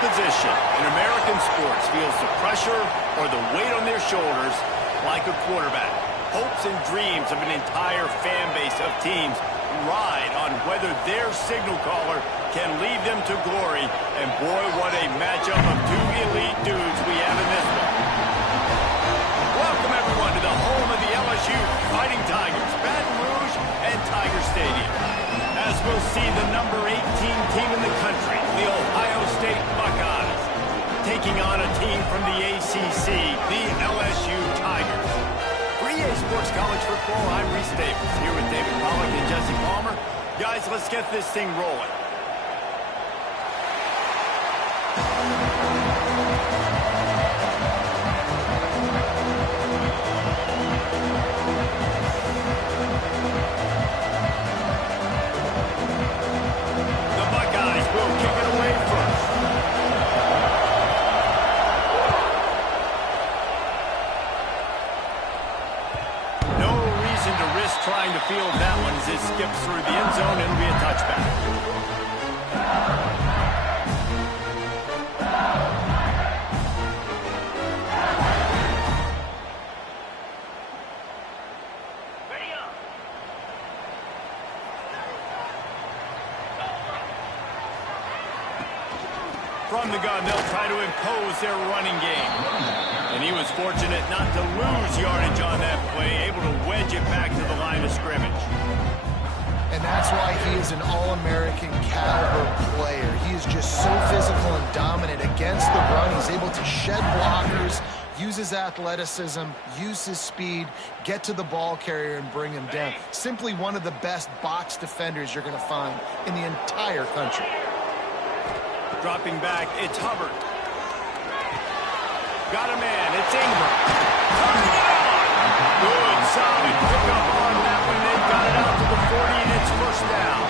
position in American sports feels the pressure or the weight on their shoulders like a quarterback. Hopes and dreams of an entire fan base of teams ride on whether their signal caller can lead them to glory. And boy, what a matchup of two elite dudes we have in this one. Welcome, everyone, to the home of the LSU Fighting Tigers, Baton Rouge and Tiger Stadium. As we'll see the number 18 team in the country, the Ohio State Buckeyes, taking on a team from the ACC, the LSU Tigers. For EA Sports College Football, I'm Reese Davis, here with David Pollack and Jesse Palmer. Guys, let's get this thing rolling. Trying to field that one as it skips through the end zone. It'll be a touchback. From the gun, they'll try to impose their running game. And he was fortunate not to lose yardage on that play, able to wedge it back to the line of scrimmage. And that's why he is an All-American caliber player. He is just so physical and dominant against the run. He's able to shed blockers, use his athleticism, use his speed, get to the ball carrier and bring him down. Simply one of the best box defenders you're going to find in the entire country. Dropping back, it's Hubbard. Got a man, it's Ingram. Good, solid pickup on that one. They've got it out to the 40, and it's first down.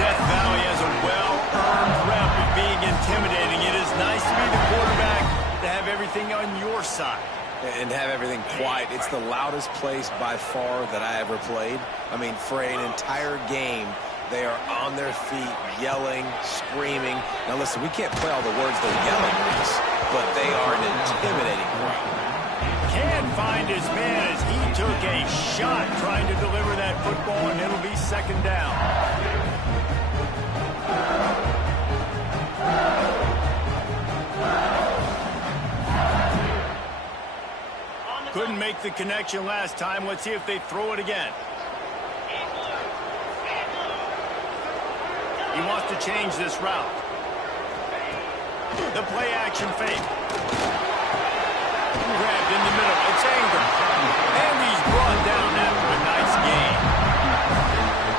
Death Valley has a well-earned rep of being intimidating. It is nice to be the quarterback, to have everything on your side. And have everything quiet. It's the loudest place by far that I ever played. I mean, for an entire game, they are on their feet, yelling, screaming. Now, listen, we can't play all the words they're yelling at us, but they are an intimidating crowd. Can't find his man as he took a shot trying to deliver that football, and it'll be second down. Couldn't make the connection last time. Let's see if they throw it again. He wants to change this route. The play action fake. Grabbed in the middle. It's Ingram. And he's brought down after a nice gain.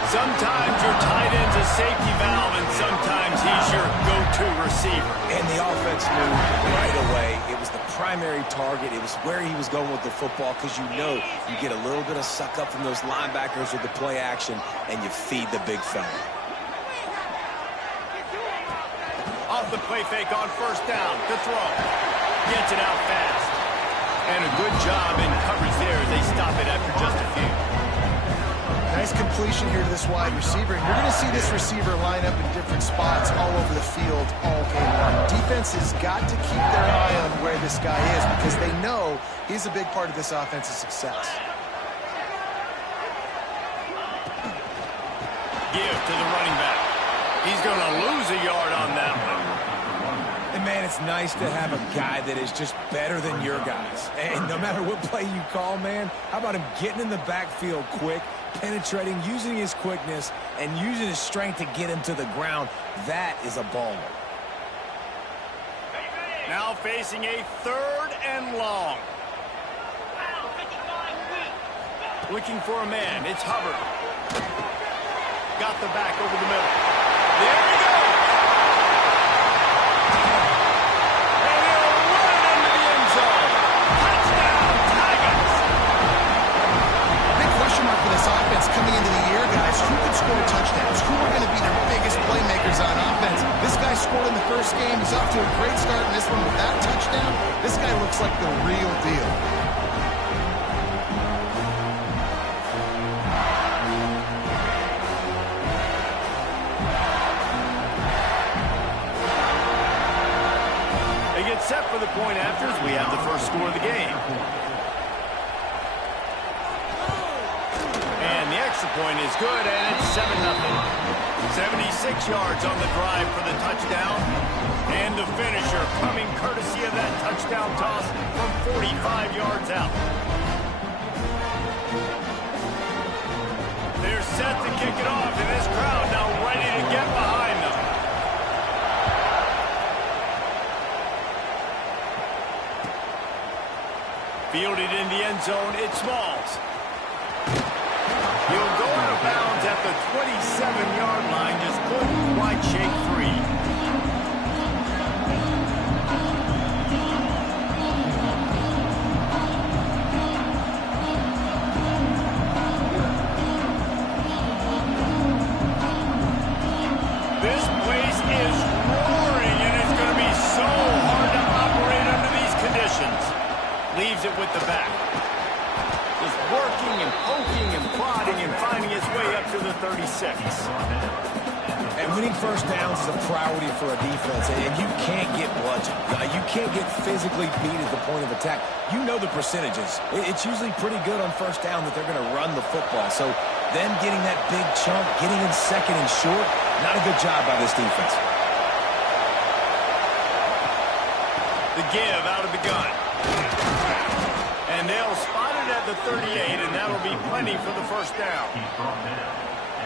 Sometimes your tight end's a safety valve, and sometimes he's your go-to receiver. And the offense knew right away it was the primary target. It was where he was going with the football, because you know you get a little bit of suck up from those linebackers with the play action, and you feed the big fella. Off the play fake on first down to throw. Gets it out fast. And a good job in coverage there as they stop it after just a few. Nice completion here to this wide receiver. And you're going to see this receiver line up in different spots all over the field all game long. Defense has got to keep their eye on where this guy is, because they know he's a big part of this offense's success. Give to the running back. He's going to lose a yard on that one. And, man, it's nice to have a guy that is just better than your guys. And no matter what play you call, man, how about him getting in the backfield quick, penetrating, using his quickness, and using his strength to get him to the ground? That is a baller. Now facing a third and long. Looking for a man. It's Hubbard. Got the back over the middle. There we go. And he'll run it into the end zone. Touchdown, Tigers. Big question mark for this offense coming into the year, guys. Who could score touchdowns? Who are going to be their biggest playmakers on offense? This guy scored in the first game. He's off to a great start in this one with that touchdown. This guy looks like the real deal. extra point is good, and it's 7-0. 76 yards on the drive for the touchdown. And the finisher coming courtesy of that touchdown toss from 45 yards out. They're set to kick it off, and this crowd now ready to get behind them. Fielded in the end zone, it's Smalls. He'll go out of bounds at the 27-yard line, just couldn't quite shake free. This place is roaring, and it's going to be so hard to operate under these conditions. Leaves it with the back. Just working and poking and prodding and finding his way up to the 36. And winning first downs is a priority for a defense, and you can't get bludgeoned. You can't get physically beat at the point of attack. You know the percentages. It's usually pretty good on first down that they're going to run the football. So them getting that big chunk, getting in second and short, not a good job by this defense. The give out of the gun. And they'll spot it at the 38, and that'll be plenty for the first down.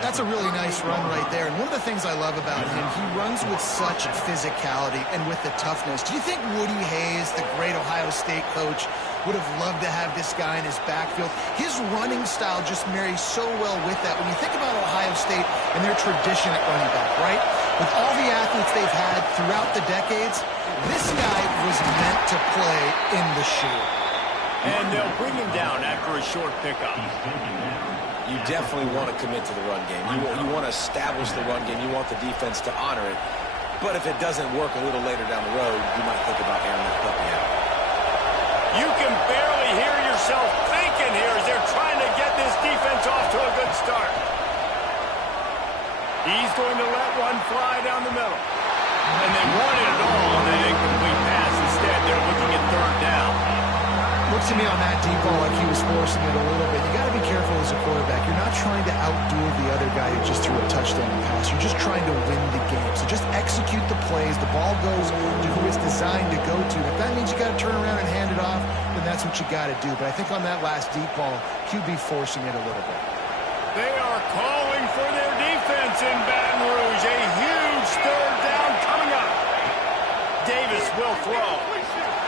That's a really nice run right there. And one of the things I love about him, he runs with such physicality and with the toughness. Do you think Woody Hayes, the great Ohio State coach, would have loved to have this guy in his backfield? His running style just marries so well with that. When you think about Ohio State and their tradition at running back, right? With all the athletes they've had throughout the decades, this guy was meant to play in the shoe. And they'll bring him down after a short pickup. You definitely want to commit to the run game. You want to establish the run game. You want the defense to honor it. But if it doesn't work a little later down the road, you might think about airing that puppy out. You can barely hear yourself thinking here as they're trying to get this defense off to a good start. He's going to let one fly down the middle. And they wanted it all on that incomplete pass. Instead, they're looking at third down. Looks to me on that deep ball like he was forcing it a little bit. You got to be careful as a quarterback. You're not trying to outdo the other guy who just threw a touchdown pass. You're just trying to win the game. So just execute the plays. The ball goes to who it's designed to go to. If that means you got to turn around and hand it off, then that's what you got to do. But I think on that last deep ball, QB forcing it a little bit. They are calling for their defense in Baton Rouge. A huge third down coming up. Davis will throw.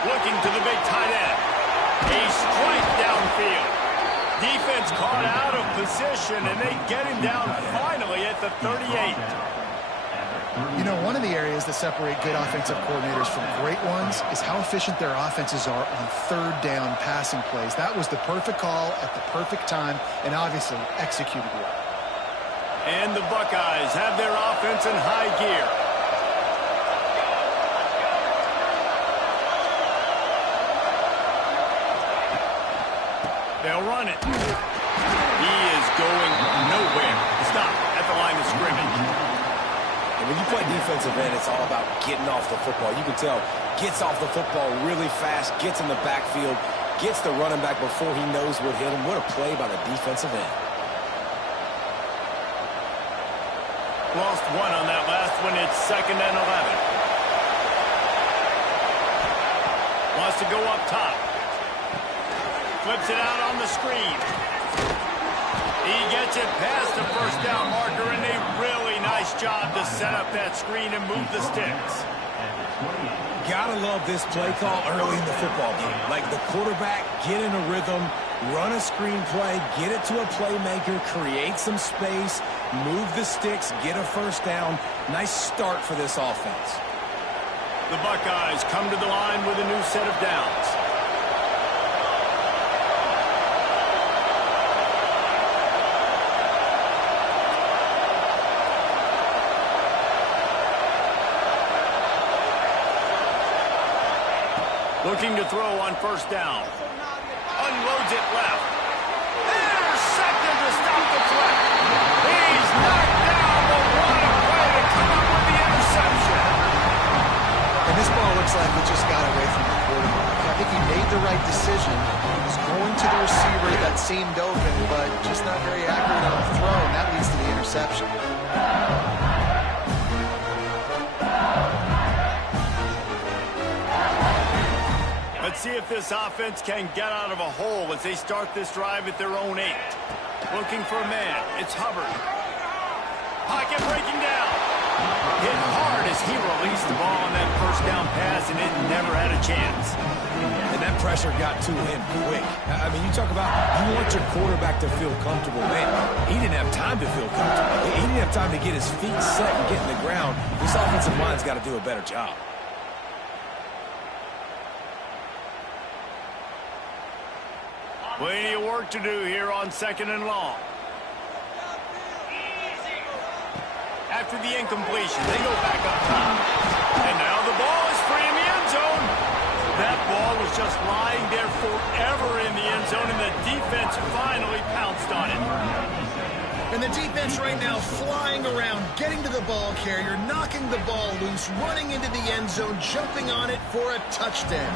Looking to the big tight end. A strike downfield. Defense caught out of position, and they get him down finally at the 38. You know, one of the areas that separate good offensive coordinators from great ones is how efficient their offenses are on third down passing plays. That was the perfect call at the perfect time, and obviously executed well. And the Buckeyes have their offense in high gear. They'll run it. He is going nowhere. Stop at the line of scrimmage. And when you play defensive end, it's all about getting off the football. You can tell, gets off the football really fast, gets in the backfield, gets the running back before he knows what hit him. What a play by the defensive end. Lost one on that last one. It's 2nd and 11. Wants to go up top. Flips it out on the screen. He gets it past the first down marker, and a really nice job to set up that screen and move the sticks. Gotta love this play call early in the football game. Like the quarterback, get in a rhythm, run a screen play, get it to a playmaker, create some space, move the sticks, get a first down. Nice start for this offense. The Buckeyes come to the line with a new set of downs. Looking to throw on first down. Unloads it left. Intercepted to stop the threat. He's knocked down, but what a play to come up with the interception. And this ball looks like it just got away from the quarterback. I think he made the right decision. He was going to the receiver that that seemed open, but just not very accurate on the throw, and that leads to the interception. Let's see if this offense can get out of a hole as they start this drive at their own 8. Looking for a man. It's Hubbard. Pocket breaking down. Hit hard as he released the ball on that first down pass, and it never had a chance. And that pressure got to him quick. I mean, you talk about you want your quarterback to feel comfortable. Man, he didn't have time to feel comfortable. He didn't have time to get his feet set and get in the ground. This offensive line's got to do a better job. Plenty of work to do here on 2nd and long. After the incompletion, they go back up top. And now the ball is free in the end zone. That ball was just lying there forever in the end zone, and the defense finally pounced on it. And the defense right now flying around, getting to the ball carrier, knocking the ball loose, running into the end zone, jumping on it for a touchdown.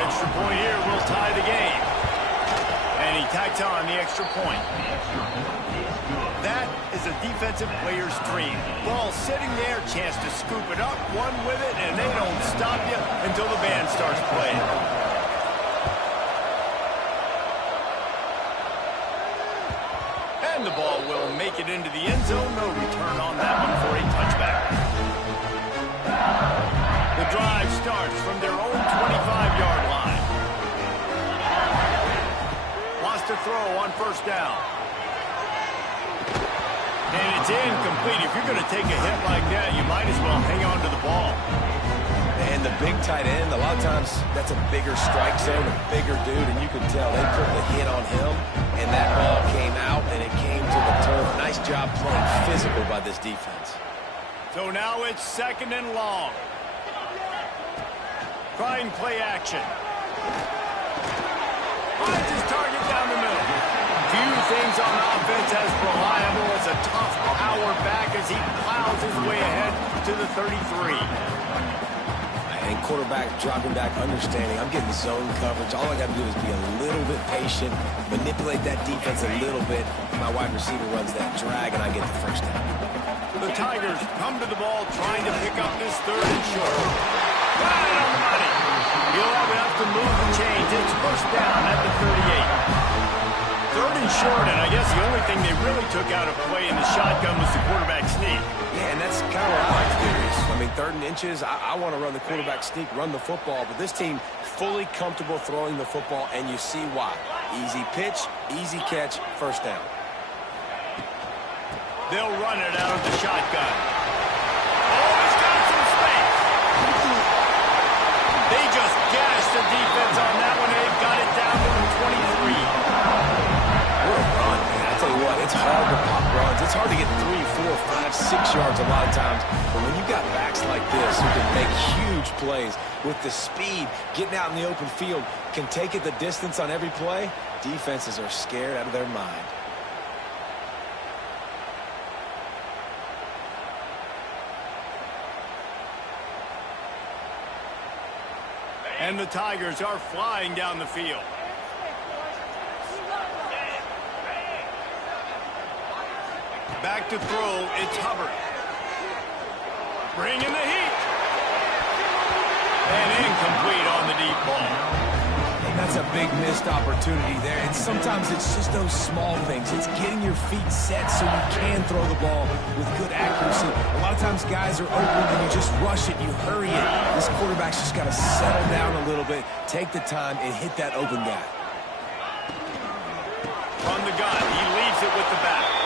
Extra point here will tie the game. And he tacks on the extra point. That is a defensive player's dream. Ball sitting there, chance to scoop it up, one with it, and they don't stop you until the band starts playing. And the ball will make it into the end zone. No return on that one for a touchback. The drive starts from their own 25-yard line. To throw on first down. And it's incomplete. If you're going to take a hit like that, you might as well hang on to the ball. And the big tight end, a lot of times that's a bigger strike zone, a bigger dude, and you can tell they put the hit on him, and that ball came out, and it came to the turf. Nice job playing physical by this defense. So now it's 2nd and long. Trying play action. Finds his target down the middle. Few things on offense as reliable as a tough power back as he plows his way ahead to the 33. And quarterback dropping back, understanding I'm getting zone coverage. All I got to do is be a little bit patient, manipulate that defense a little bit. My wide receiver runs that drag, and I get the first down. The Tigers come to the ball trying to pick up this 3rd and short. Right on the money. He'll have enough to move the chains. It's first down at the 38. 3rd and short, and I guess the only thing they really took out of play in the shotgun was the quarterback sneak. Yeah, and that's kind of what I like to do, Reese. I mean, 3rd and inches, I want to run the quarterback sneak, run the football, but this team fully comfortable throwing the football, and you see why. Easy pitch, easy catch, first down. They'll run it out of the shotgun. Oh, he's got some space. They just gashed the defense on that one. They've got it down to the 23. What a run, man. I tell you what, it's hard to pop runs. It's hard to get 3, 4, 5, 6 yards a lot of times. But when you've got backs like this who can make huge plays with the speed, getting out in the open field, can take it the distance on every play, defenses are scared out of their mind. And the Tigers are flying down the field. Back to throw, it's Hubbard. Bringing the heat. And incomplete on the deep ball. And that's a big missed opportunity there. And sometimes it's just those small things. It's getting your feet set so you can throw the ball with good accuracy. A lot of times guys are open and you just rush it, you hurry it. This quarterback's just got to settle down a little bit, take the time, and hit that open guy. From the gun, he leaves it with the back.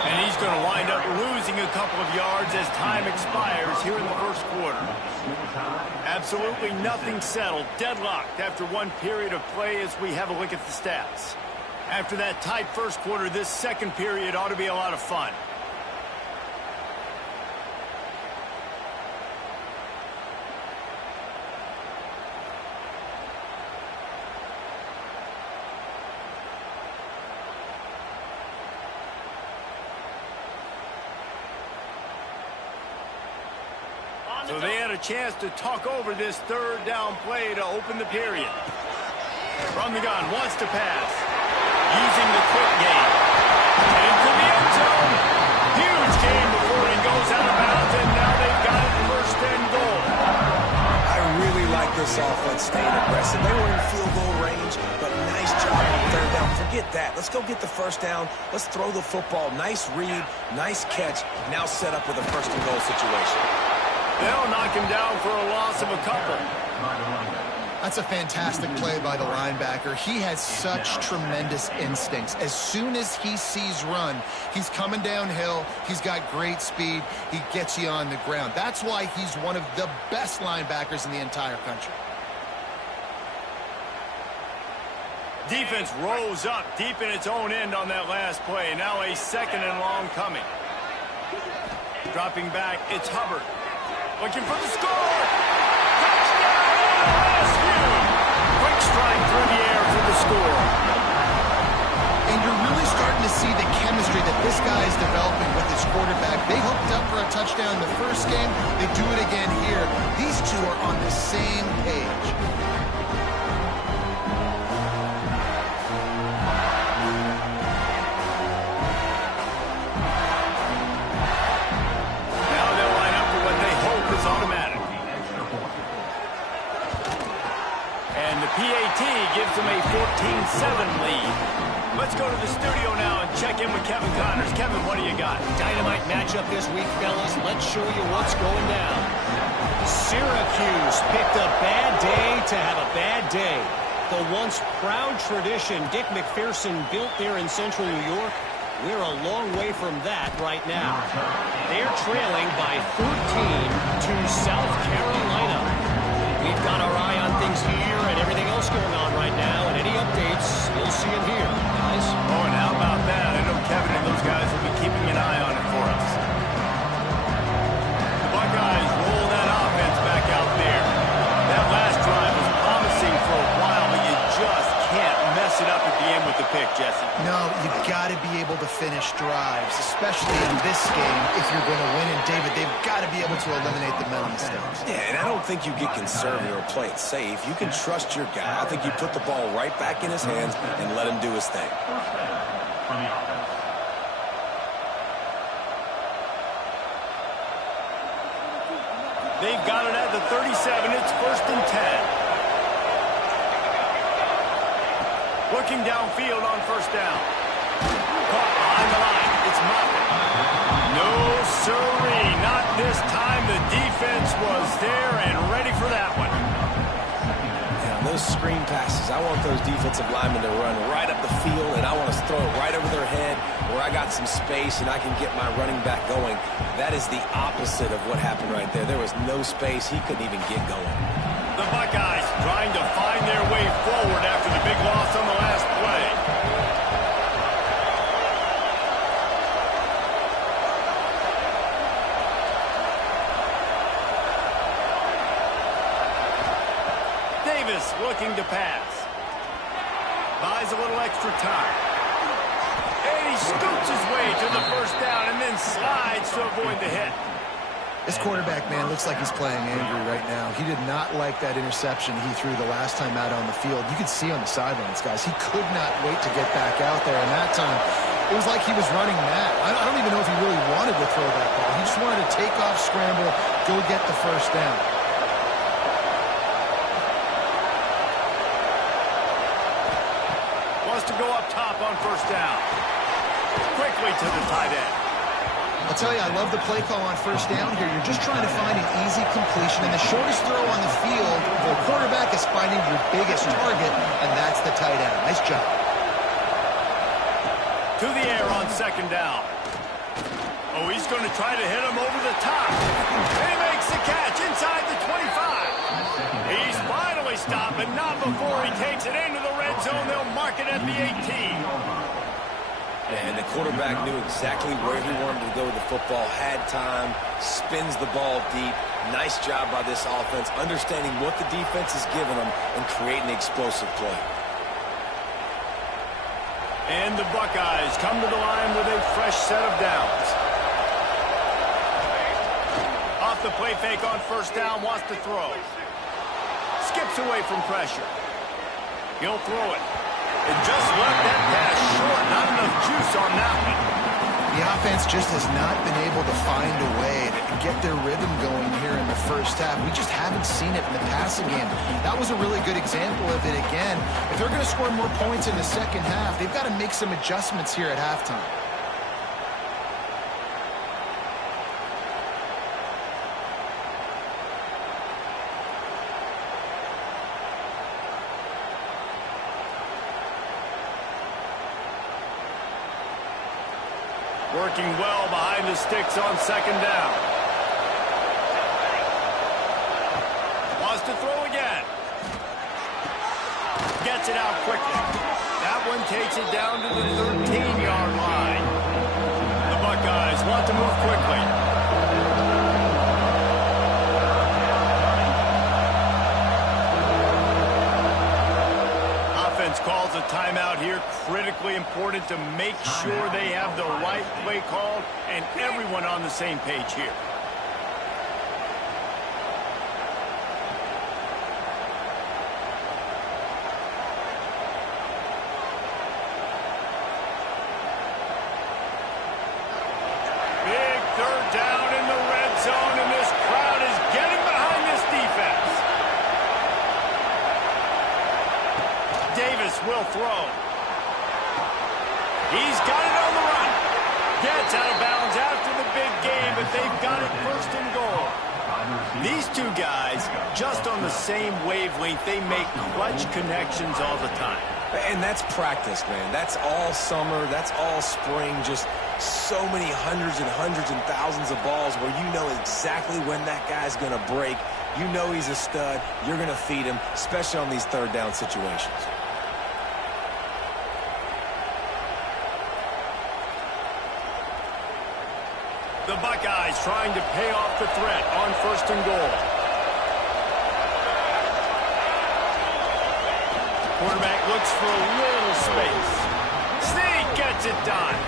And he's going to wind up losing a couple of yards as time expires here in the first quarter. Absolutely nothing settled, deadlocked after one period of play as we have a look at the stats. After that tight first quarter, this second period ought to be a lot of fun. So they had a chance to talk over this 3rd down play to open the period. From the gun, wants to pass. Using forget that. Let's go get the first down. Let's throw the football. Nice read, nice catch. Now set up with a first and goal situation. They'll knock him down for a loss of a couple. That's a fantastic play by the linebacker. He has such tremendous instincts. As soon as he sees run, he's coming downhill. He's got great speed. He gets you on the ground. That's why he's one of the best linebackers in the entire country. Defense rose up deep in its own end on that last play. Now a second and long coming. Dropping back, it's Hubbard. Looking for the score! Touchdown, LSU! Quick strike through the air for the score. And you're really starting to see the chemistry that this guy is developing with his quarterback. They hooked up for a touchdown in the first game. They do it again here. These two are on the same page. PAT gives them a 14-7 lead. Let's go to the studio now and check in with Kevin Connors. Kevin, what do you got? Dynamite matchup this week, fellas. Let's show you what's going down. Syracuse picked a bad day to have a bad day. The once proud tradition Dick McPherson built there in central New York, we're a long way from that right now. They're trailing by 14 to South Carolina. We've got our eye on things here and everything else going on right now, and any updates, you'll see them here, guys. Oh, and how about that? I know Kevin and those guys will be keeping an eye on it for us. The Buckeyes roll that offense back out there. That last drive was promising for a while, but you just can't mess it up at the end with the pick, Jesse. No, you've got to be able to finish drives, especially in this game if you're going to win. And, David, they've got to be able to eliminate the mental mistakes. Yeah, and I don't think you get conservative or play it safe. You can trust your guy. I think you put the ball right back in his hands and let him do his thing. They've got it at the 37. It's 1st and 10. Looking downfield on 1st down. Caught behind the line. It's Moffitt. No, sirree. Not this time. The defense was there and ready for that one. Yeah, those screen passes, I want those defensive linemen to run right up the field, and I want to throw it right over their head where I got some space and I can get my running back going. That is the opposite of what happened right there. There was no space. He couldn't even get going. The Buckeyes trying to find their way forward after the big loss on the last play. Davis looking to pass. Buys a little extra time. And he scoots his way to the 1st down and then slides to avoid the hit. This quarterback, man, looks like he's playing angry right now. He did not like that interception he threw the last time out on the field. You could see on the sidelines, guys, he could not wait to get back out there. And that time, it was like he was running mad. I don't even know if he really wanted to throw that ball. He just wanted to take off, scramble, go get the 1st down. Wants to go up top on 1st down. Quickly to the tight end. I'll tell you, I love the play call on 1st down here. You're just trying to find an easy completion, and the shortest throw on the field for a quarterback is finding your biggest target, and that's the tight end. Nice job. To the air on 2nd down. Oh, he's going to try to hit him over the top. And he makes the catch inside the 25. He's finally stopped, but not before he takes it into the red zone. They'll mark it at the 18. And the quarterback knew exactly where he wanted to go with the football, had time, spins the ball deep. Nice job by this offense, understanding what the defense is giving them and creating an explosive play. And the Buckeyes come to the line with a fresh set of downs. Off the play fake on 1st down, wants to throw. Skips away from pressure. He'll throw it. It just left that pass short. Not enough juice on that one. The offense just has not been able to find a way to get their rhythm going here in the first half. We just haven't seen it in the passing game. That was a really good example of it again. If they're going to score more points in the second half, they've got to make some adjustments here at halftime. Working well behind the sticks on second down. Wants to throw again. Gets it out quickly. That one takes it down to the 13-yard line. The Buckeyes want to move quickly. Calls a timeout here. Critically important to make sure they have the right play called and everyone on the same page here. Big third down in the red zone, and this crowd is getting behind this defense. Davis will throw. He's got it on the run. Gets out of bounds after the big game, but they've got it first and goal. These two guys, just on the same wavelength, they make clutch connections all the time. And that's practice, man. That's all summer. That's all spring. Just so many hundreds and thousands of balls where you know exactly when that guy's going to break. You know he's a stud. You're going to feed him, especially on these third down situations. The Buckeyes trying to pay off the threat on first and goal. Quarterback looks for a little space. Sneak gets it done.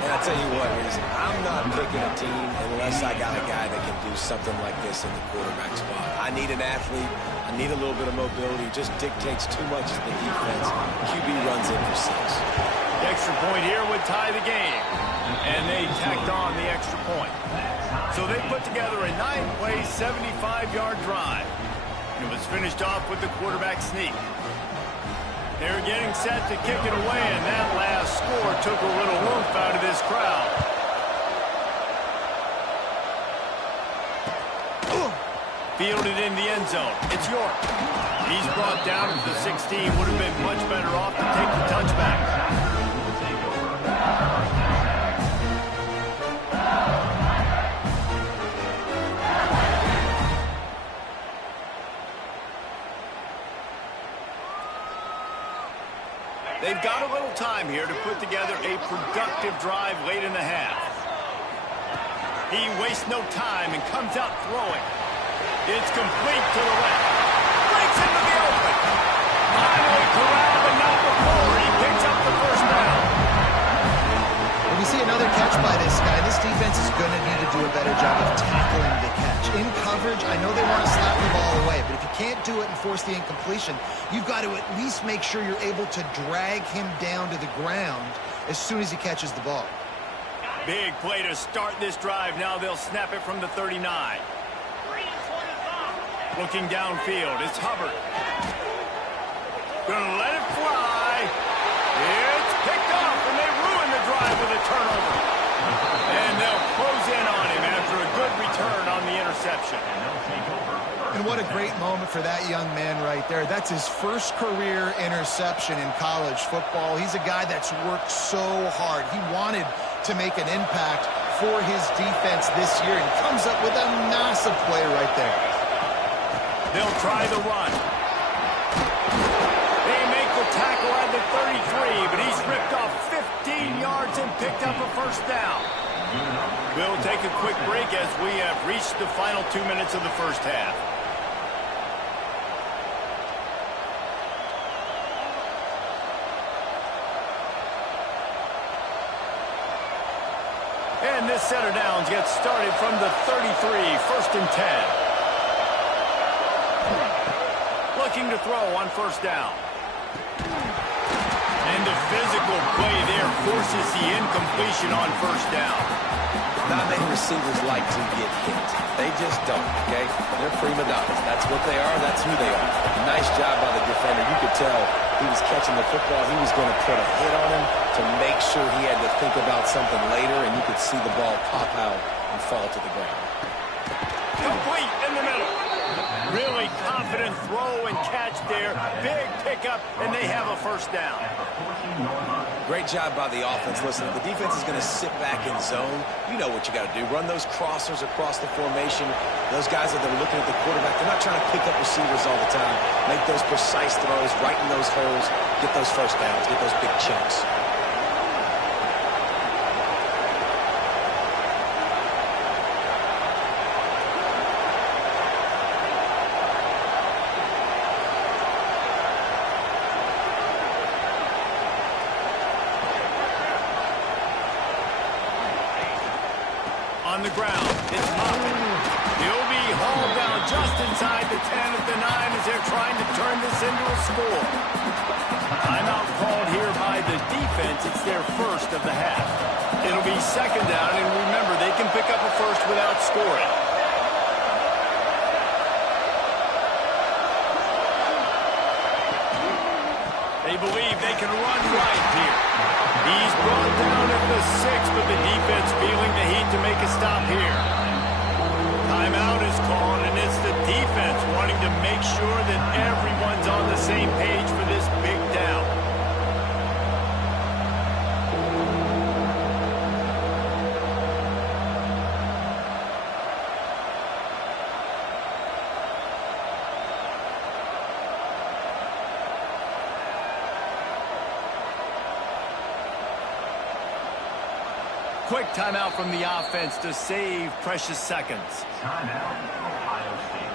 And I'll tell you what, I'm not picking a team unless I got a guy that can do something like this in the quarterback spot. I need an athlete. I need a little bit of mobility. It just dictates too much of the defense. QB runs in for 6. The extra point here would tie the game. And they tacked on the extra point. So they put together a 9-play, 75-yard drive. It was finished off with the quarterback sneak. They're getting set to kick it away, and that last score took a little oomph out of this crowd. Fielded in the end zone. It's York. He's brought down at the 16. Would have been much better off to take the touchback. They've got a little time here to put together a productive drive late in the half. He wastes no time and comes out throwing. It's complete to the left. Breaks into the open. Finally corralled, but not before. He picks up the first down. When we see another catch by this guy, this defense is going to need to do a better job of tackling the catch. In coverage, I know they want to slap the ball away, but if you can't do it and force the incompletion, you've got to at least make sure you're able to drag him down to the ground as soon as he catches the ball. Big play to start this drive. Now they'll snap it from the 39. Looking downfield, it's Hubbard. Gonna let it fly. It's picked off, and they ruin the drive with a turnover. And they'll close in on him after a good return on the interception. And what a great moment for that young man right there. That's his first career interception in college football. He's a guy that's worked so hard. He wanted to make an impact for his defense this year, and comes up with a massive play right there. They'll try the run. They make the tackle at the 33, but he's ripped off 15 yards and picked up a first down. We'll take a quick break as we have reached the final 2 minutes of the first half. And this set of downs gets started from the 33, first and 10. Looking to throw on first down. And the physical play there forces the incompletion on first down. Not many receivers like to get hit. They just don't, okay? They're prima donnas. That's what they are. That's who they are. Nice job by the defender. You could tell he was catching the football. He was going to put a hit on him to make sure he had to think about something later, and you could see the ball pop out and fall to the ground. Complete in the middle. Really confident throw and catch there. Big pickup, and they have a first down. Great job by the offense. Listen, if the defense is going to sit back in zone, you know what you got to do. Run those crossers across the formation. Those guys that are looking at the quarterback, they're not trying to pick up receivers all the time. Make those precise throws, right in those holes, get those first downs, get those big chunks. On the ground, it's Moffitt. He'll be hauled down just inside the 10 at the 9 as they're trying to turn this into a score. Timeout called here by the defense. It's their first of the half. It'll be second down, and remember, they can pick up a first without scoring. They believe they can run right here. He's brought down at the 6, but the defense feeling the heat to make a stop here. Timeout is called, and it's the defense wanting to make sure that everyone's on the same page for this big down. Quick timeout from the offense to save precious seconds. Timeout, Ohio State.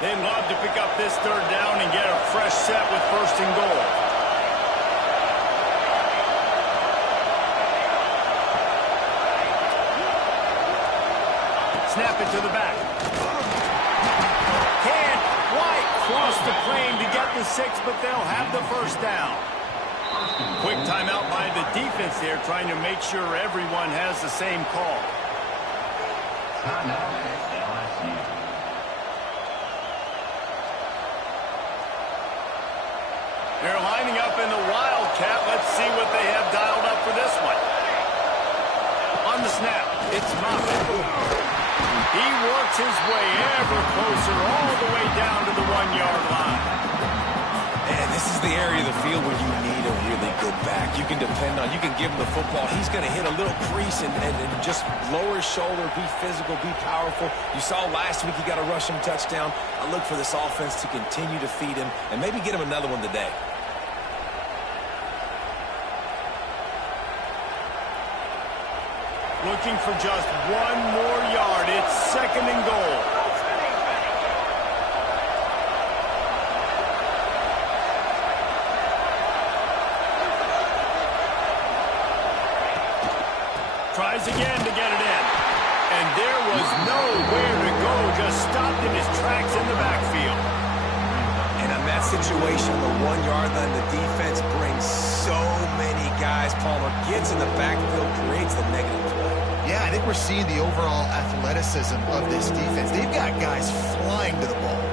They'd love to pick up this third down and get a fresh set with first and goal. Snap it to the back. Can't quite cross the plane to get the 6, but they'll have the first down. Quick timeout by the defense there, trying to make sure everyone has the same call. Timeout, LSU. They're lining up in the Wildcat. Let's see what they have dialed up for this one. On the snap, it's Moffitt. He works his way ever closer all the way down to the 1-yard line. And this is the area of the field where you need a really good back. You can depend on, you can give him the football. He's going to hit a little crease and just lower his shoulder, be physical, be powerful. You saw last week he got a rushing touchdown. I look for this offense to continue to feed him and maybe get him another one today. Looking for just one more yard. It's second and goal. Tries again to get it in. And there was nowhere to go. Just stopped in his tracks in the backfield. And in that situation, the 1-yard line, the defense brings so many guys. Palmer gets in the backfield, creates the negative play. Yeah, I think we're seeing the overall athleticism of this defense. They've got guys flying to the ball.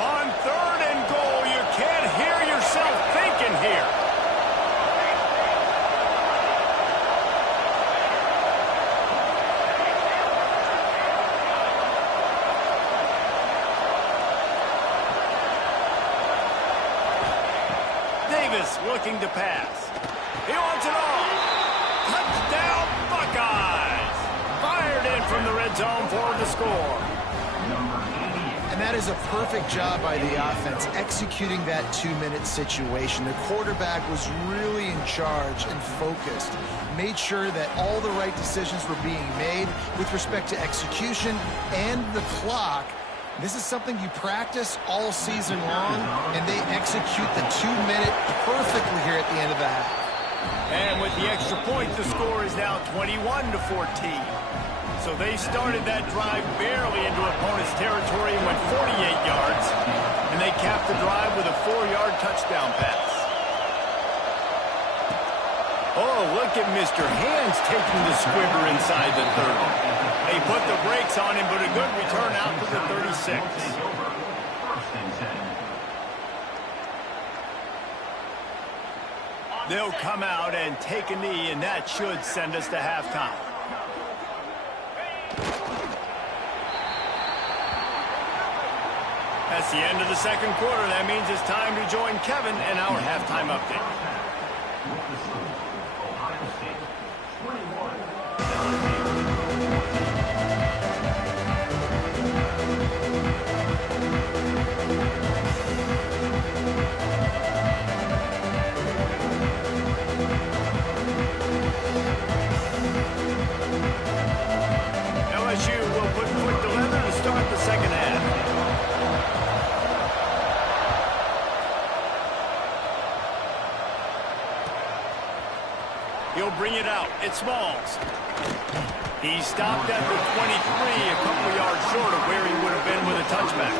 On third and goal, you can't hear yourself thinking here. Davis looking to pass. He wants it all. Touchdown, Buckeyes. Fired in from the red zone for the score. And that is a perfect job by the offense, executing that 2-minute situation. The quarterback was really in charge and focused. Made sure that all the right decisions were being made with respect to execution and the clock. This is something you practice all season long, and they execute the 2-minute perfectly here at the end of the half. And with the extra point, the score is now 21-14. So they started that drive barely into opponent's territory and went 48 yards, and they capped the drive with a 4-yard touchdown pass. Oh, look at Mr. Hands taking the squibber inside the 30. They put the brakes on him, but a good return out to the 36. They'll come out and take a knee, and that should send us to halftime. That's the end of the second quarter. That means it's time to join Kevin and our halftime update. LSU will put foot to leather to start the second half. He'll bring it out. It's Smalls. He stopped at the 23, a couple of yards short of where he would have been with a touchback.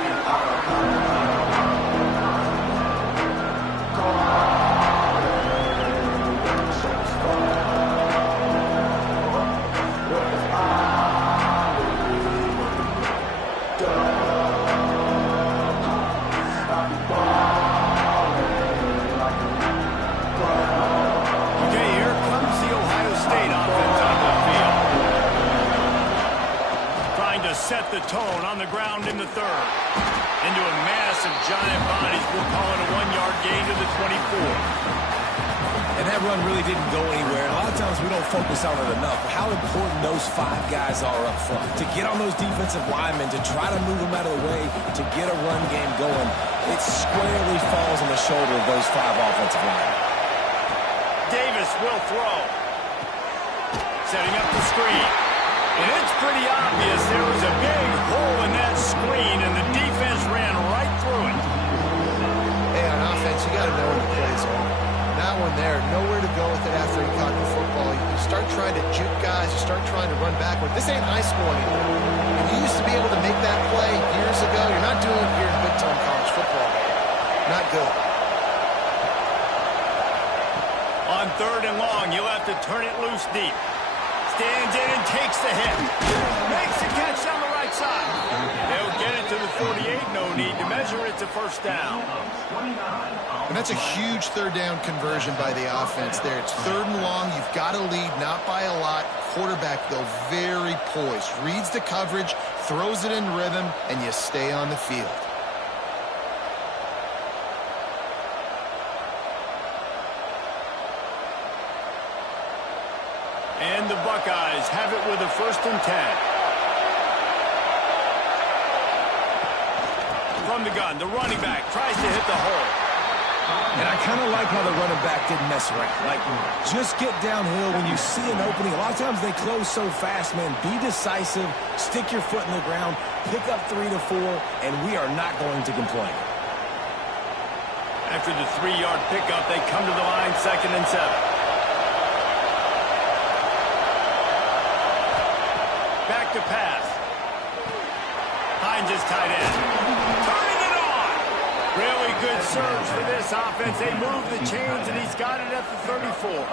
Set the tone on the ground in the third. Into a mass of giant bodies. We'll call it a 1-yard gain to the 24. And that run really didn't go anywhere. A lot of times we don't focus on it enough. But how important those 5 guys are up front. To get on those defensive linemen, to try to move them out of the way, to get a run game going, it squarely falls on the shoulder of those 5 offensive linemen. Davis will throw. Setting up the screen. And it's pretty obvious there was a big hole in that screen, and the defense ran right through it. Hey, on offense, you got to know when the play's over. That one there, nowhere to go with it after he caught the football. You start trying to juke guys, you start trying to run backward. This ain't high school anymore. If you used to be able to make that play years ago, you're not doing it here in big-time college football. Not good. On 3rd and long, you'll have to turn it loose deep. Stands in and takes the hit. Makes the catch down the right side. They'll get it to the 48. No need to measure. It's a first down. And that's a huge 3rd down conversion by the offense there. It's 3rd and long. You've got to lead, not by a lot. Quarterback, though, very poised. Reads the coverage, throws it in rhythm, and you stay on the field. And the Buckeyes have it with a 1st and 10. From the gun, the running back tries to hit the hole. And I kind of like how the running back didn't mess around. Like, just get downhill when you see an opening. A lot of times they close so fast, man. Be decisive, stick your foot in the ground, pick up 3 to 4, and we are not going to complain. After the 3-yard pickup, they come to the line 2nd and 7. Back to pass. Finds his tight end. Turning it on. Really good surge for this offense. They move the chains, and he's got it at the 34.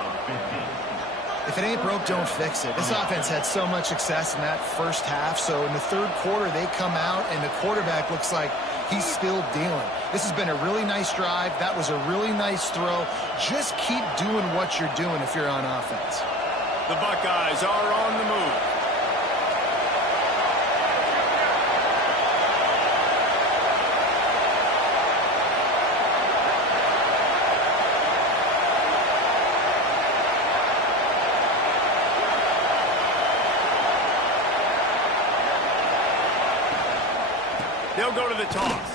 If it ain't broke, don't fix it. This offense had so much success in that first half, so in the 3rd quarter, they come out, and the quarterback looks like he's still dealing. This has been a really nice drive. That was a really nice throw. Just keep doing what you're doing if you're on offense. The Buckeyes are on the move. They'll go to the toss.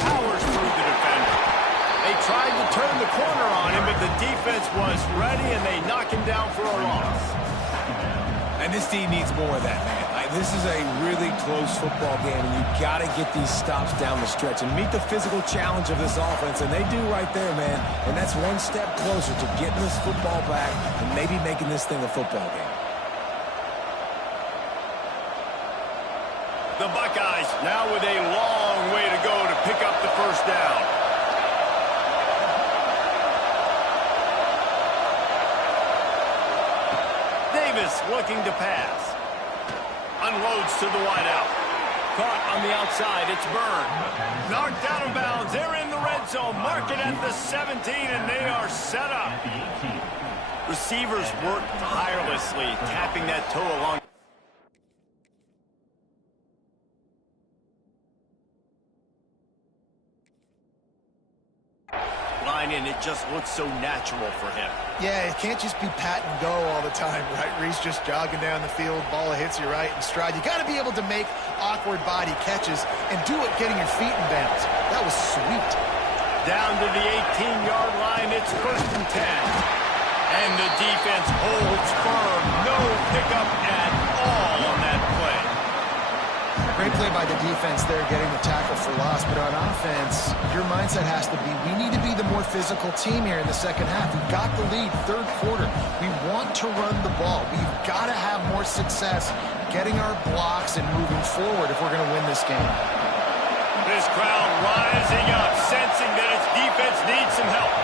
Powers through the defender. They tried to turn the corner on him, but the defense was ready, and they knock him down for a loss. And this team needs more of that, man. Like, this is a really close football game, and you got to get these stops down the stretch and meet the physical challenge of this offense, and they do right there, man. And that's one step closer to getting this football back and maybe making this thing a football game. The Buckeyes now with a long way to go to pick up the first down. Davis looking to pass. Unloads to the wideout. Caught on the outside. It's Byrne. Knocked out of bounds. They're in the red zone. Mark it at the 17, and they are set up. Receivers work tirelessly, tapping that toe along. And it just looks so natural for him. Yeah, it can't just be pat and go all the time, right? Reese just jogging down the field, ball hits you right in stride. You got to be able to make awkward body catches and do it getting your feet in bounds. That was sweet. Down to the 18-yard line, it's 1st and 10. And the defense holds firm. No pickup at all on that play. Great play by the defense there, getting the tackle for loss. But on offense, your mindset has to be, we need to be the more physical team here in the second half. We've got the lead, third quarter. We want to run the ball. We've got to have more success getting our blocks and moving forward if we're going to win this game. This crowd rising up, sensing that its defense needs some help.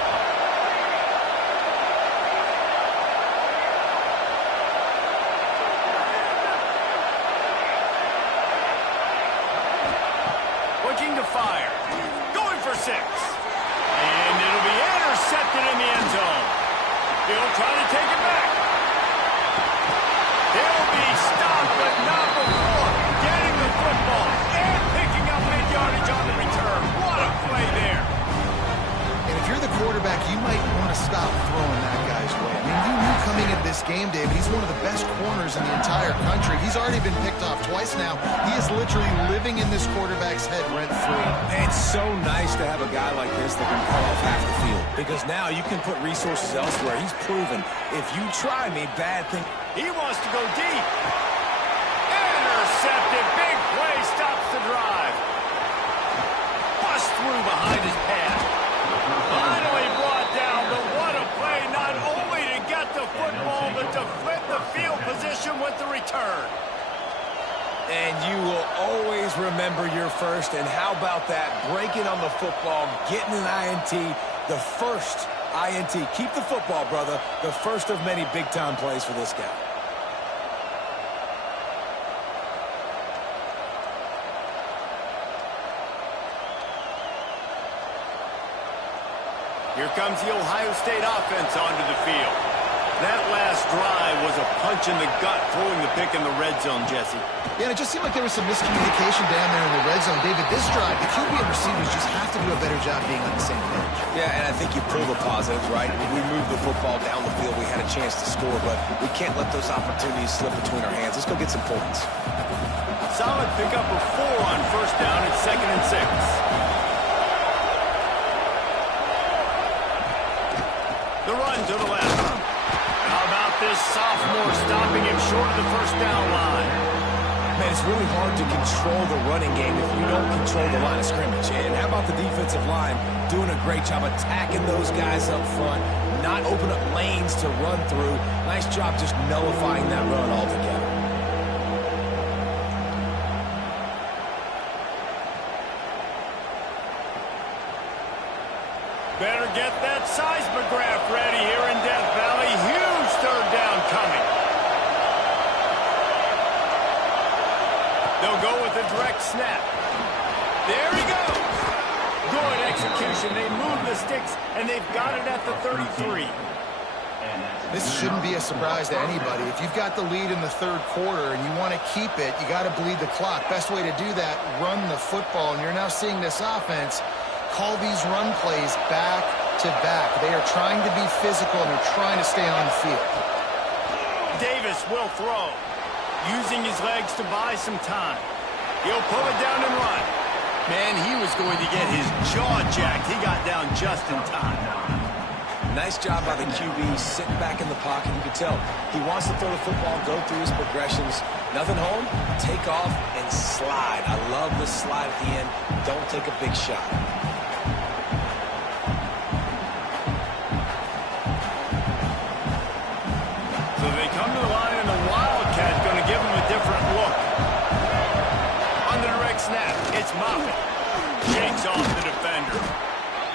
Looking to fire. Going for 6. And it'll be intercepted in the end zone. He'll try to take it back. He'll be stopped, but not before getting the football and picking up mid-yardage on the return. What a play there. And if you're the quarterback, you might want to stop throwing that guy's way. I mean, you knew coming into this game, David, he's one of the best corners in the entire country. He's already been picked off twice now. He is literally living in this quarterback's head rent-free. It's so nice to have a guy like this that can cut off half the field, because now you can put resources elsewhere. He's proven, if you try me, bad thing. He wants to go deep. Intercepted. Big play. Stops the drive. Bust through behind his pad. Finally brought down, but what a play. Not only to get the football, but to flip the field position with the return. And you will always remember your first. And how about that? Breaking on the football, getting an INT, the first INT. Keep the football, brother. The first of many big-time plays for this guy. Here comes the Ohio State offense onto the field. That last drive was a punch in the gut, throwing the pick in the red zone, Jesse. Yeah, and it just seemed like there was some miscommunication down there in the red zone. David, this drive, the QB and receivers just have to do a better job being on the same page. Yeah, and I think you pull the positives, right? We moved the football down the field. We had a chance to score, but we can't let those opportunities slip between our hands. Let's go get some points. Solid pickup of 4 on first down at 2nd and 6. The run to the left. How about this sophomore stopping him short of the first down line? Man, it's really hard to control the running game if you don't control the line of scrimmage. And how about the defensive line doing a great job attacking those guys up front, not open up lanes to run through. Nice job just nullifying that run altogether. Better get that seismograph ready here in Death Valley. Huge third down coming. They'll go with a direct snap. There he goes. Good execution. They move the sticks, and they've got it at the 33. This shouldn't be a surprise to anybody. If you've got the lead in the third quarter and you want to keep it, you got to bleed the clock. Best way to do that, run the football. And you're now seeing this offense call these run plays back to back. They are trying to be physical, and they're trying to stay on the field. Davis will throw, using his legs to buy some time. He'll pull it down and run. Man, he was going to get his jaw jacked. He got down just in time. Nice job by the QB, sitting back in the pocket. You can tell he wants to throw the football, go through his progressions. Nothing home, take off, and slide. I love the slide at the end. Don't take a big shot. So they come to the line, and the Wildcat's going to give them a different look. On the direct snap, it's Moffitt. Shakes off the defender.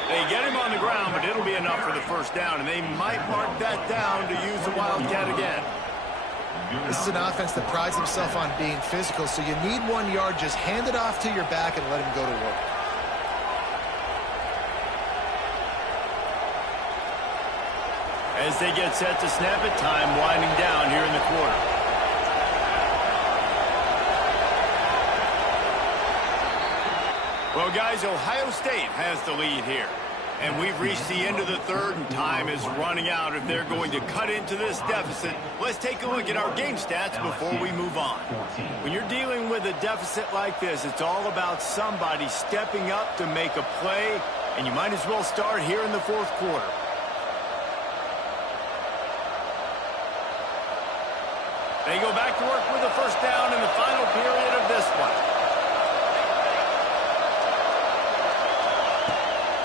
They get him on the ground, but it'll be enough for the first down, and they might mark that down to use the Wildcat again. This is an offense that prides himself on being physical, so you need 1 yard. Just hand it off to your back and let him go to work. As they get set to snap it, time winding down here in the quarter. Well, guys, Ohio State has the lead here. And we've reached the end of the third, and time is running out if they're going to cut into this deficit. Let's take a look at our game stats before we move on. When you're dealing with a deficit like this, it's all about somebody stepping up to make a play, and you might as well start here in the fourth quarter. They go back to work with the first down in the final period of this one.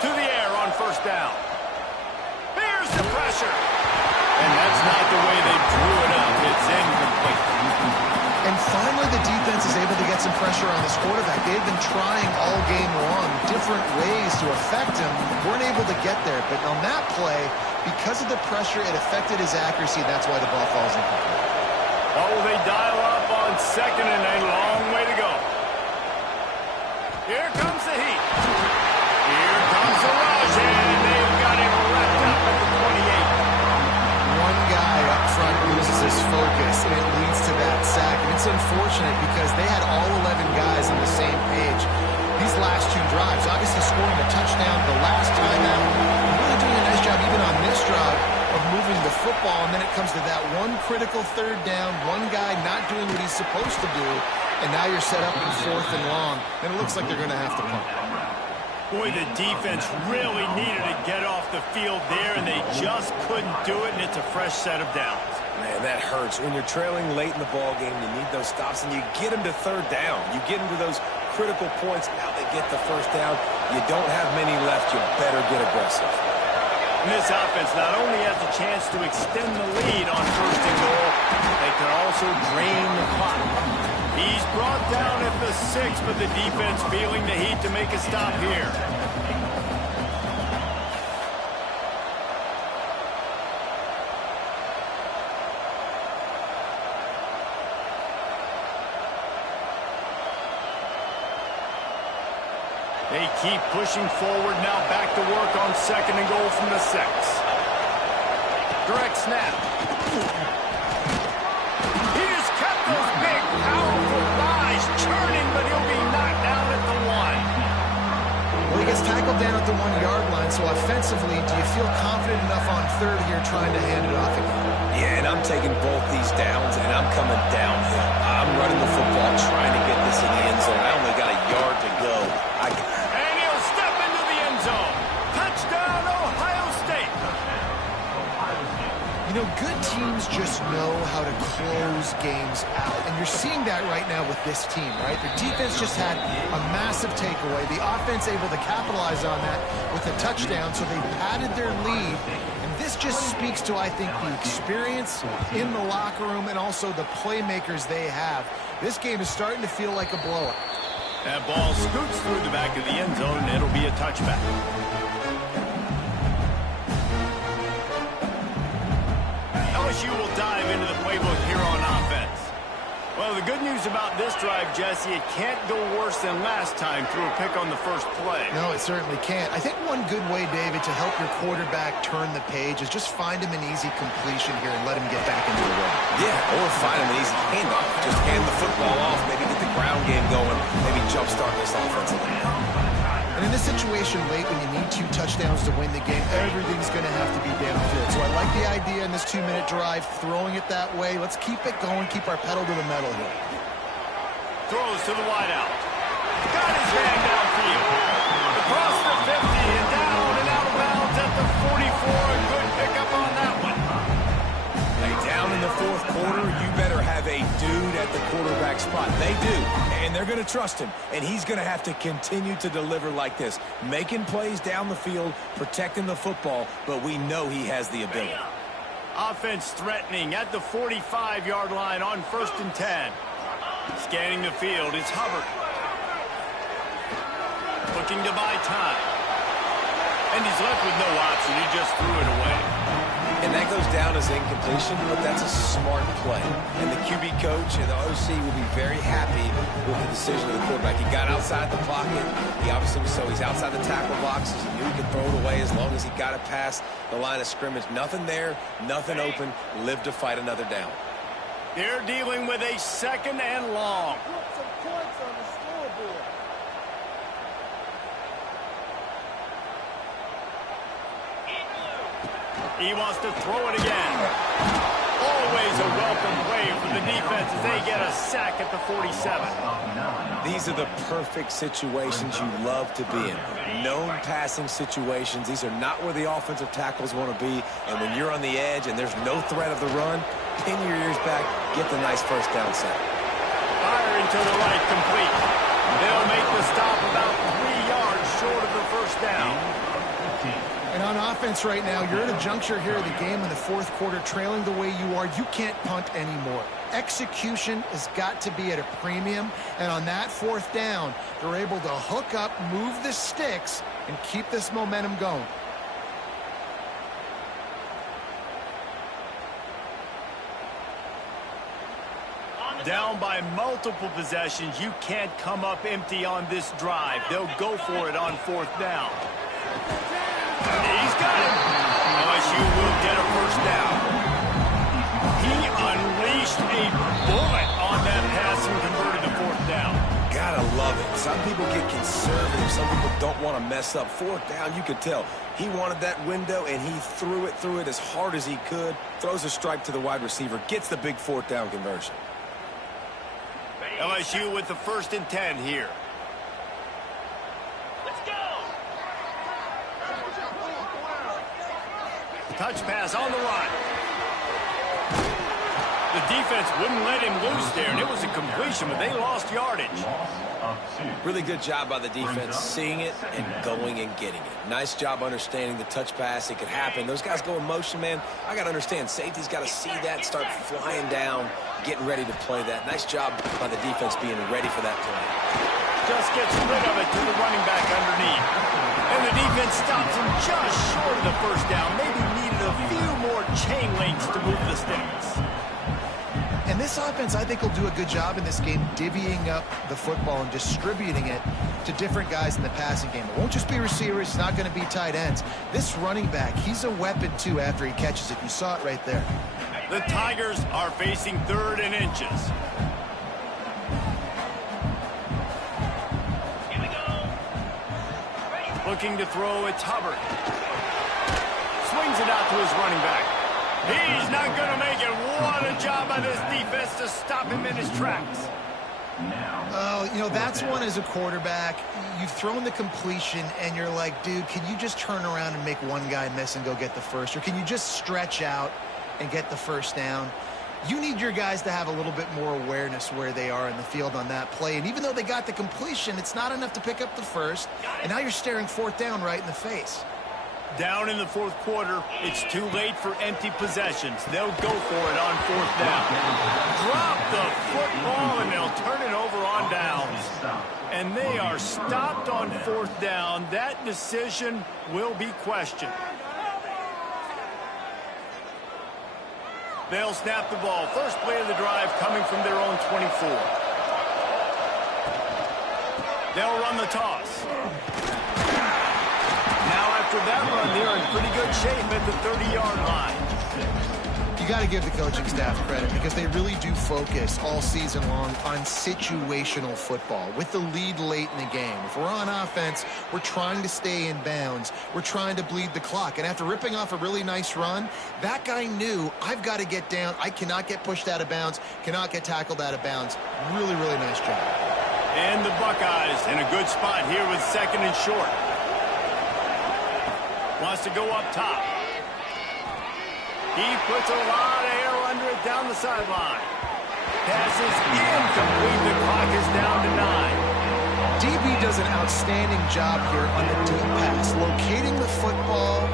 To the air on first down. There's the pressure. And that's not the way they drew it up. It's incomplete. And finally, the defense is able to get some pressure on this quarterback. They've been trying all game long different ways to affect him. Weren't able to get there. But on that play, because of the pressure, it affected his accuracy. That's why the ball falls incomplete. Oh, they dial up on second and a long way to go. Here comes the heat. Here comes the rush, and they've got him wrapped up at the 28. One guy up front loses his focus, and it leads to that sack. And it's unfortunate because they had all 11 guys on the same page. These last two drives, obviously scoring a touchdown the last time out, and really doing a nice job even on this drive of moving the football, and then it comes to that one critical third down, one guy not doing what he's supposed to do, and now you're set up in fourth and long, and it looks like they're going to have to punt. Boy, the defense really needed to get off the field there, and they just couldn't do it, and it's a fresh set of downs. Man, that hurts. When you're trailing late in the ball game, you need those stops, and you get them to third down. You get them to those critical points. Now they get the first down. You don't have many left. You better get aggressive. And this offense not only has a chance to extend the lead on first and goal, they can also drain the clock. He's brought down at the 6, but the defense feeling the heat to make a stop here. They keep pushing forward, now back to work on second and goal from the 6. Direct snap. He just kept those big, powerful thighs churning, but he'll be knocked down at the 1. Well, he gets tackled down at the 1 yard line, so offensively, do you feel confident enough on third here trying to hand it off again? Yeah, and I'm taking both these downs, and I'm coming downhill. I'm running the football, trying to get this in the end zone. I only got a yard to go. And he'll step into the end zone. Touchdown, Ohio State. You know, good teams just know how to close games out, and you're seeing that right now with this team, right? The defense just had a massive takeaway. The offense able to capitalize on that with a touchdown, so they padded their lead. And this just speaks to, I think, the experience in the locker room and also the playmakers they have. This game is starting to feel like a blowout. That ball scoots through the back of the end zone, and it'll be a touchback. LSU will dive into the playbook here on offense. Well, the good news about this drive, Jesse, it can't go worse than last time through a pick on the first play. No, it certainly can't. I think one good way, David, to help your quarterback turn the page is just find him an easy completion here and let him get back into the run. Yeah, or find him an easy handoff. Just hand the football off, maybe get the ground game going, maybe jumpstart this offensive line. And in this situation late when you need 2 touchdowns to win the game, everything's going to have to be downfield. So I like the idea in this 2-minute drive, throwing it that way. Let's keep it going, keep our pedal to the metal here. Throws to the wideout. Got his man downfield. Across the 50 and down and out of bounds at the 44. Good they're going to trust him, and he's going to have to continue to deliver like this, making plays down the field, protecting the football, but we know he has the ability. Offense threatening at the 45-yard line on 1st and 10. Scanning the field, it's Hubbard. Looking to buy time. And he's left with no option. He just threw it away. And that goes down as incompletion, but that's a smart play. And the QB coach and the OC will be very happy with the decision of the quarterback. He got outside the pocket. He obviously so he's outside the tackle boxes. He knew he could throw it away as long as he got it past the line of scrimmage. Nothing there, nothing open. Live to fight another down. They're dealing with a 2nd and long. He wants to throw it again. Always a welcome play for the defense as they get a sack at the 47. These are the perfect situations you love to be in. Known passing situations. These are not where the offensive tackles want to be. And when you're on the edge and there's no threat of the run, pin your ears back, get the nice first down sack. Firing to the right, complete. They'll make the stop about 3 yards short of the first down. And on offense right now, you're at a juncture here of the game in the 4th quarter, trailing the way you are. You can't punt anymore. Execution has got to be at a premium. And on that 4th down, they're able to hook up, move the sticks, and keep this momentum going. Down by multiple possessions. You can't come up empty on this drive. They'll go for it on 4th down. He's got it. LSU will get a first down. He unleashed a bullet on that pass and converted the 4th down. Gotta love it. Some people get conservative. Some people don't want to mess up. 4th down, you could tell. He wanted that window, and he threw it as hard as he could. Throws a strike to the wide receiver. Gets the big 4th down conversion. LSU with the 1st and 10 here. Touch pass on the run. The defense wouldn't let him loose there, and it was a completion, but they lost yardage. Really good job by the defense, seeing it and going and getting it. Nice job understanding the touch pass. It could happen. Those guys go in motion, man. I got to understand, safety's got to see that, start flying down, getting ready to play that. Nice job by the defense being ready for that play. Just gets rid of it to the running back underneath. And the defense stops him just short of the first down. Maybe needed a few more chain links to move the sticks. And this offense, I think, will do a good job in this game divvying up the football and distributing it to different guys in the passing game. It won't just be receivers. It's not going to be tight ends. This running back, he's a weapon, too, after he catches it. You saw it right there. The Tigers are facing 3rd and inches. Here we go. Looking to throw, it's Hubbard. Swings it out to his running back. He's not going to make it. What a job by this defense to stop him in his tracks. Oh, you know, that's one as a quarterback. You've thrown the completion, and you're like, dude, can you just turn around and make one guy miss and go get the first? Or can you just stretch out and get the first down? You need your guys to have a little bit more awareness where they are in the field on that play. And even though they got the completion, it's not enough to pick up the first. And now you're staring 4th down right in the face. Down in the 4th quarter, it's too late for empty possessions. They'll go for it on 4th down. Drop the football, and they'll turn it over on downs. And they are stopped on 4th down. That decision will be questioned. They'll snap the ball. First play of the drive coming from their own 24. They'll run the toss. Now after that run, they're in pretty good shape at the 30-yard line. You got to give the coaching staff credit because they really do focus all season long on situational football with the lead late in the game. If we're on offense, we're trying to stay in bounds. We're trying to bleed the clock. And after ripping off a really nice run, that guy knew, I've got to get down. I cannot get pushed out of bounds, cannot get tackled out of bounds. Really, really nice job. And the Buckeyes in a good spot here with 2nd and short. Wants to go up top. He puts a lot of air under it down the sideline. Pass is incomplete. The clock is down to 9. DB does an outstanding job here on the deep pass, locating the football,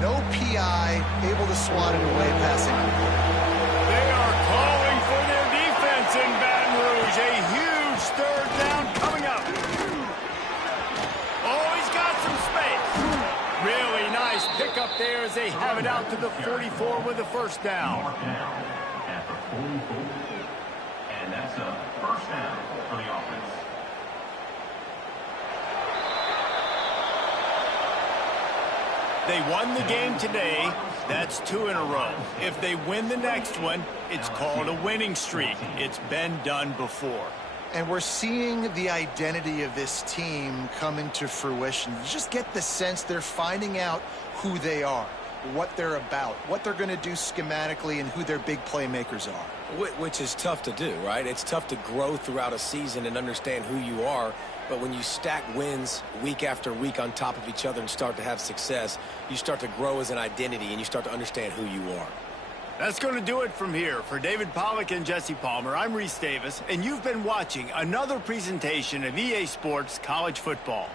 no PI, able to swat it away passing. They are calling for their defense in Baton Rouge. A huge third down coming up. Oh, he's got some space. Really nice pickup there as they have it out to the 44 with a first down. Down at the 44. And that's a first down for the offense. They won the game today. That's 2 in a row. If they win the next one, it's called a winning streak. It's been done before. And we're seeing the identity of this team come into fruition. You just get the sense they're finding out who they are, what they're about, what they're going to do schematically, and who their big playmakers are. Which is tough to do, right? It's tough to grow throughout a season and understand who you are. But when you stack wins week after week on top of each other and start to have success, you start to grow as an identity and you start to understand who you are. That's going to do it from here. For David Pollack and Jesse Palmer, I'm Reese Davis, and you've been watching another presentation of EA Sports College Football.